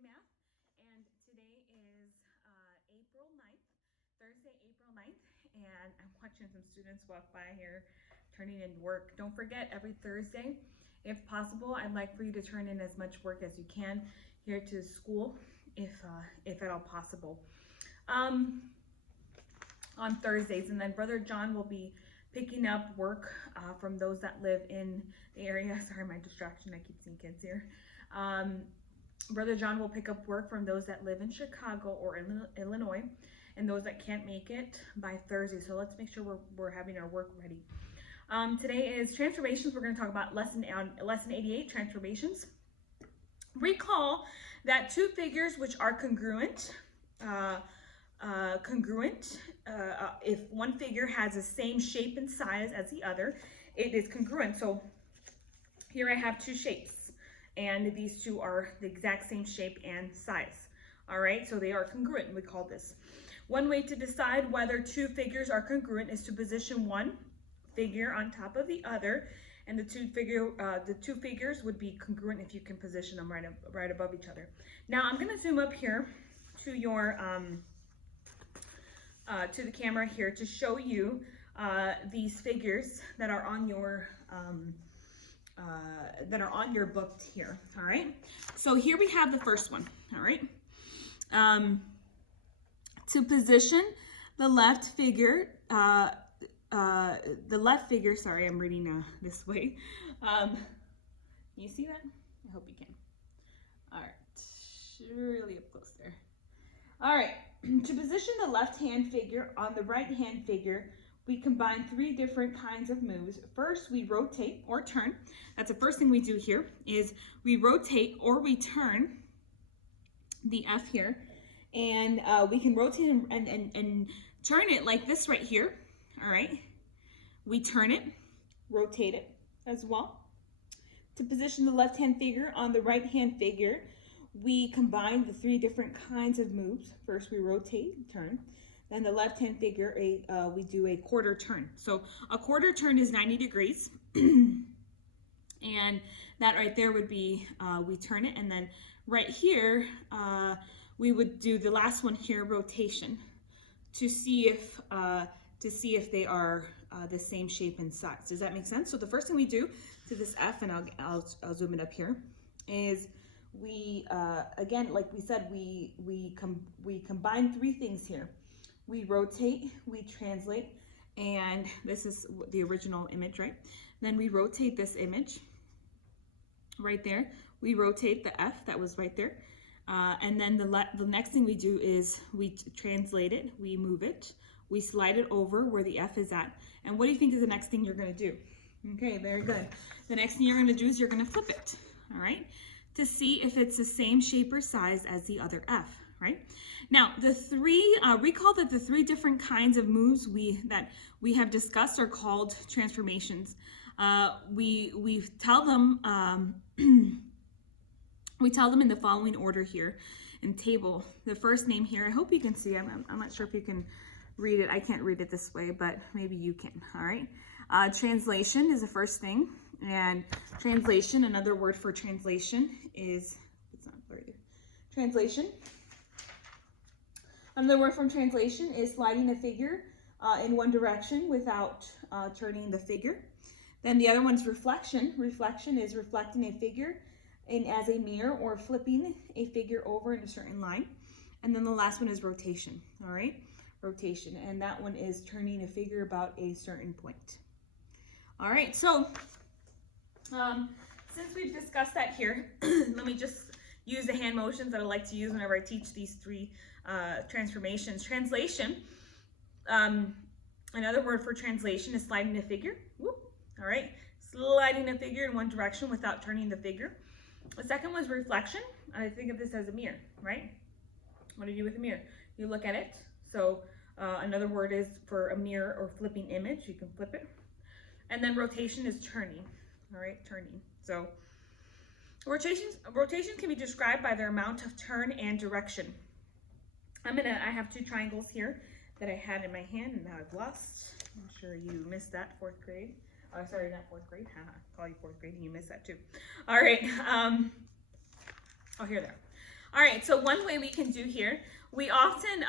grade math, and today is April 9th, Thursday, April 9th, and I'm watching some students walk by here turning in work. Don't forget, every Thursday, if possible, I'd like for you to turn in as much work as you can here to school, if at all possible. On Thursdays, and then Brother John will be picking up work from those that live in the area. Sorry, my distraction, I keep seeing kids here. Brother John will pick up work from those that live in Chicago or in Illinois, and those that can't make it by Thursday. So let's make sure we're having our work ready. Today is transformations. We're going to talk about lesson 88, transformations. Recall that two figures which are congruent, if one figure has the same shape and size as the other, it is congruent. So here I have two shapes, and these two are the exact same shape and size. All right, so they are congruent, we call this. One way to decide whether two figures are congruent is to position one figure on top of the other, and the two figures would be congruent if you can position them right above each other. Now I'm going to zoom up here to your to the camera here to show you these figures that are on your book here. All right, so here we have the first one. All right, to position the left figure, sorry, I'm reading this way. You see that? I hope you can. All right, really up close there. All right, to position the left-hand figure on the right-hand figure, we combine three different kinds of moves. First, we rotate or turn. That's the first thing we do here, is we rotate or we turn the F here. And we can rotate and turn it like this right here. All right, we turn it, rotate it as well. To position the left-hand figure on the right-hand figure, we combine the three different kinds of moves. First, we rotate, turn. Then the left-hand figure, we do a quarter turn. So a quarter turn is 90 degrees. And that right there would be, we turn it. And then right here, we would do the last one here, rotation, to see if they are the same shape and size. Does that make sense? So the first thing we do to this F, and I'll zoom it up here, is we again, like we said, we combine three things here. We rotate, we translate, and this is the original image, right? Then we rotate this image right there. We rotate the F that was right there. And then the next thing we do is we translate it, we move it, we slide it over where the F is at. And what do you think is the next thing you're gonna do? Okay, very good. The next thing you're gonna do is you're gonna flip it, all right? To see if it's the same shape or size as the other F, right? Now, recall that the three different kinds of moves that we have discussed are called transformations. We tell them, we tell them in the following order here in table. The first name here, I hope you can see, I'm not sure if you can read it. I can't read it this way, but maybe you can, all right? Translation is the first thing. And translation, another word for translation is, it's not blurry there. Translation. Another word from translation is sliding a figure in one direction without turning the figure. Then the other one's reflection. Reflection is reflecting a figure as a mirror or flipping a figure over in a certain line. And then the last one is rotation, all right? Rotation, and that one is turning a figure about a certain point. All right, so since we've discussed that here, let me just use the hand motions that I like to use whenever I teach these three transformations. Translation, another word for translation is sliding a figure. Whoop. All right, sliding a figure in one direction without turning the figure. The second was reflection. I think of this as a mirror, right? What do you do with a mirror? You look at it. So another word is for a mirror or flipping image. You can flip it. And then rotation is turning. All right, turning. So rotations can be described by their amount of turn and direction. I have two triangles here that I had in my hand and now I've lost. I'm sure you missed that, fourth grade. Oh, sorry, not fourth grade. I'll call you fourth grade and you missed that too. All right. Oh, here they are. All right, so one way we can do here, we often,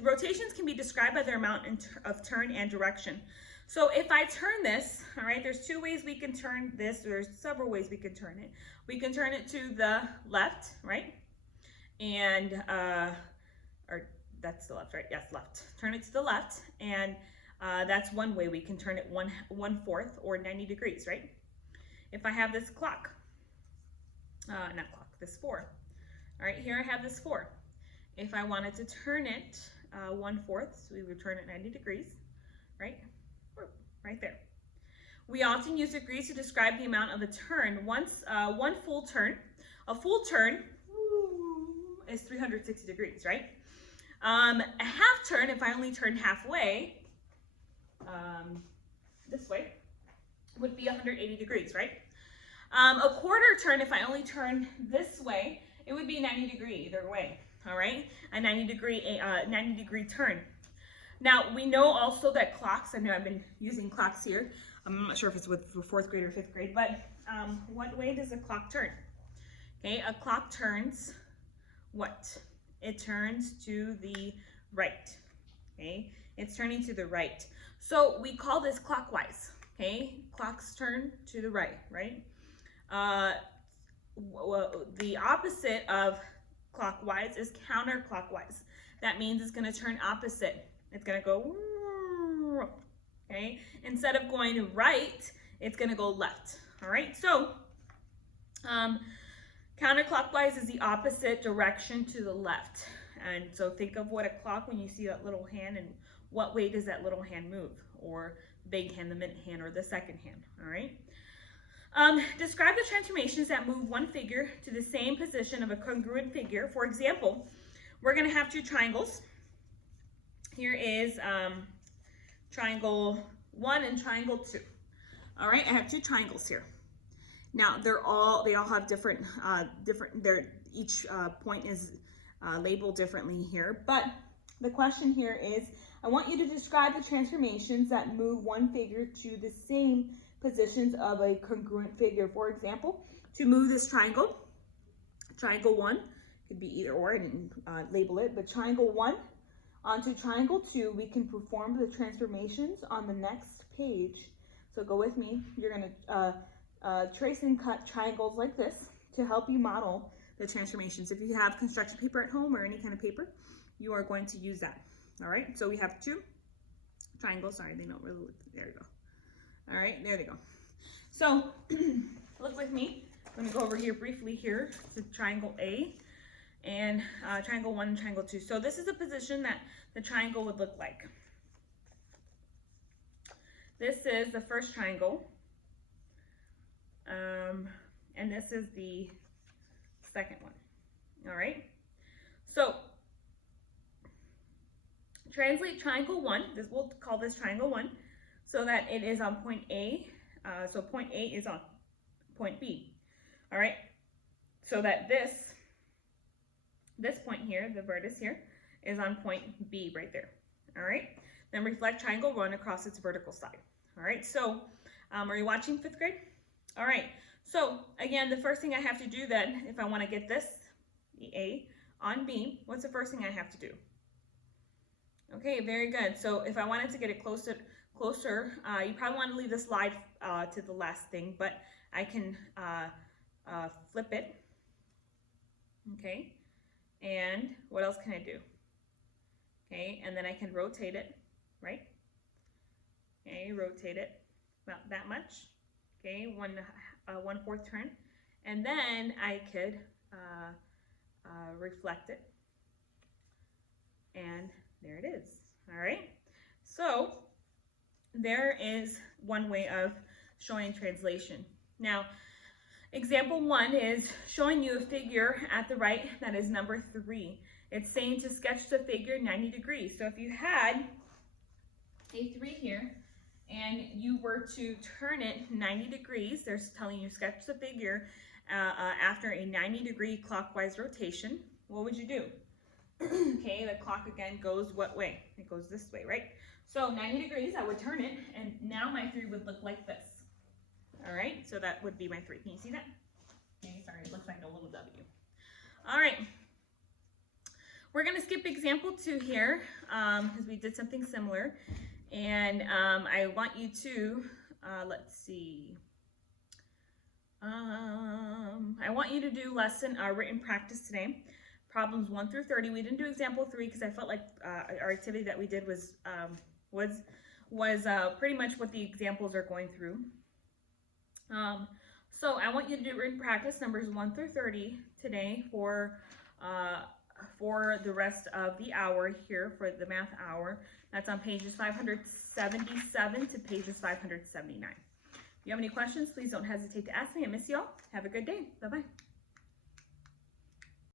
rotations can be described by their amount of turn and direction. So if I turn this, all right, there's two ways we can turn this. There's several ways we can turn it. We can turn it to the left, right? And, or that's the left, right? Yes, left. Turn it to the left, and that's one way we can turn it 1/4 or 90 degrees, right? If I have this clock, not clock, this 4. All right, here I have this 4. If I wanted to turn it 1/4, so we would turn it 90 degrees, right? Right there. We often use degrees to describe the amount of a turn. One full turn, a full turn is 360 degrees, right? A half turn, if I only turn halfway, this way, would be 180 degrees, right? A quarter turn, if I only turn this way, it would be 90 degree either way, all right? A 90 degree turn. Now, we know also that clocks, I know I've been using clocks here. I'm not sure if it's with 4th grade or 5th grade, but what way does a clock turn? Okay, a clock turns what? It turns to the right, okay? It's turning to the right. So we call this clockwise, okay? Clocks turn to the right, right? The opposite of clockwise is counterclockwise. That means it's gonna turn opposite. It's gonna go, okay? Instead of going right, it's gonna go left, all right? So, counterclockwise is the opposite direction to the left. And so think of what a clock, when you see that little hand, and what way does that little hand move? Or the big hand, the minute hand, or the second hand, all right? Describe the transformations that move one figure to the same position of a congruent figure. For example, we're gonna have two triangles. Here is triangle 1 and triangle 2. All right, I have two triangles here. Now they all have different, each point is labeled differently here, but the question here is, I want you to describe the transformations that move one figure to the same positions of a congruent figure. For example, to move this triangle, triangle 1, could be either or, I didn't label it, but triangle 1 onto triangle 2, we can perform the transformations on the next page. So go with me. You're gonna trace and cut triangles like this to help you model the transformations. If you have construction paper at home or any kind of paper, you are going to use that. All right, so we have two triangles. Sorry, they don't really look, there you go. All right, there they go. So look with me. I'm gonna go over here briefly here to triangle A and triangle 1 and triangle 2. So this is the position that the triangle would look like. This is the first triangle, and this is the second one. All right, so translate triangle 1, we'll call this triangle 1, so that it is on point A, so point A is on point B, all right? So that this point here, the vertex here, is on point B right there, all right? Then reflect triangle 1 across its vertical side, all right? So, are you watching 5th grade? All right, so again, the first thing I have to do then, if I wanna get this, the A, on B, what's the first thing I have to do? Okay, very good. So if I wanted to get it closer, you probably want to leave the slide to the last thing, but I can flip it. Okay, and what else can I do? Okay, and then I can rotate it, right? Okay, rotate it about that much. Okay, 1/4 turn, and then I could reflect it, and there it is. All right, so there is one way of showing translation. Now, example 1 is showing you a figure at the right that is number 3. It's saying to sketch the figure 90 degrees. So if you had a 3 here and you were to turn it 90 degrees, they're telling you sketch the figure after a 90-degree clockwise rotation, what would you do? Okay, the clock again goes what way? It goes this way, right? So 90 degrees, I would turn it, and now my 3 would look like this. All right, so that would be my 3. Can you see that? Okay, sorry, it looks like a little W. All right, We're gonna skip example 2 here because we did something similar. And I want you to, let's see. I want you to do lesson written practice today. Problems 1 through 30. We didn't do example 3 because I felt like our activity that we did was pretty much what the examples are going through. So I want you to do written practice numbers 1 through 30 today for the rest of the hour here, for the math hour. That's on pages 577 to pages 579. If you have any questions, please don't hesitate to ask me. I miss you all. Have a good day. Bye-bye.